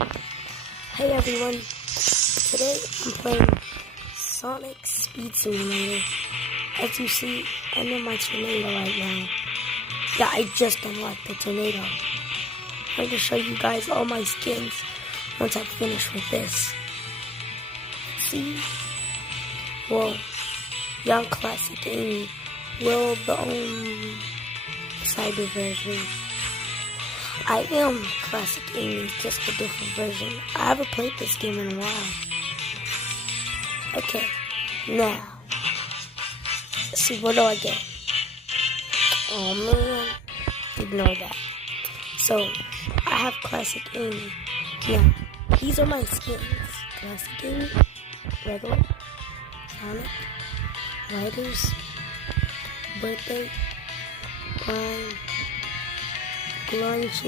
Hey everyone, today I'm playing Sonic Speed Simulator. As you see, I'm in my tornado right now. Yeah, I just unlocked the tornado. I'm going to show you guys all my skins once I finish with this. Let's see. Whoa, Young Classic Amy. Will the cyber version. I am Classic Amy, just a different version. I haven't played this game in a while. Okay, now, let's see, what do I get? Oh man, ignore that. So, I have Classic Amy. Now, these are my skins. Classic Amy, regular, Sonic, Riders, Birthday, Prime, Glorious,